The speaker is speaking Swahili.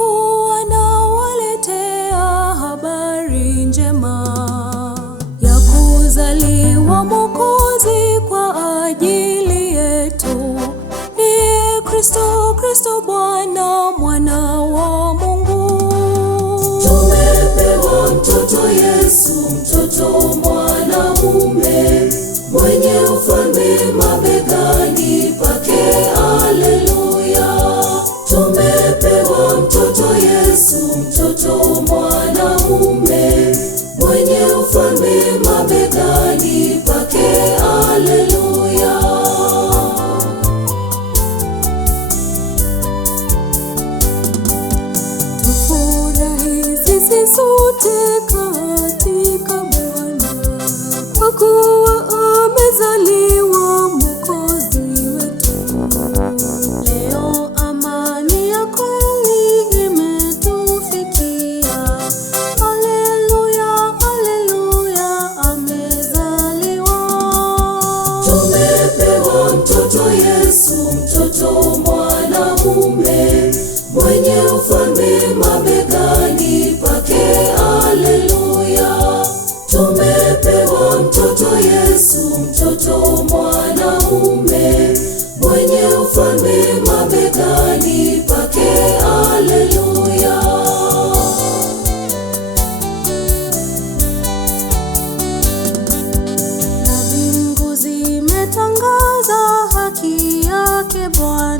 Mungu anawaletea habari njema ya kuzaliwa Mwokozi kwa ajili yetu. Ndiye Kristo, Kristo Bwana, mwana wa Mungu. Tumepewa mtoto Yesu, mtoto mwanamume, mwenye ufalme mabegani pake. Haleluya. Tumepewa mtoto Yesu, mtoto mwanamume, mwenye ufalme mabegani pake. Haleluya. Tufurahi sisi sote katika Bwana, kwa kuwa amezaliwa Mwokozi wetu. Leo amani ya kweli imetufikia. Haleluya, haleluya, amezaliwa. Tumepewa mtoto Yesu, mtoto mwanamume, mwenye ufalme mabegani pake. Haleluya. Tumepewa mtoto Yesu, mtoto mwanamume, mwenye ufalme mabegani pake. Haleluya. Na mbingu zimetangaza haki yake Bwana.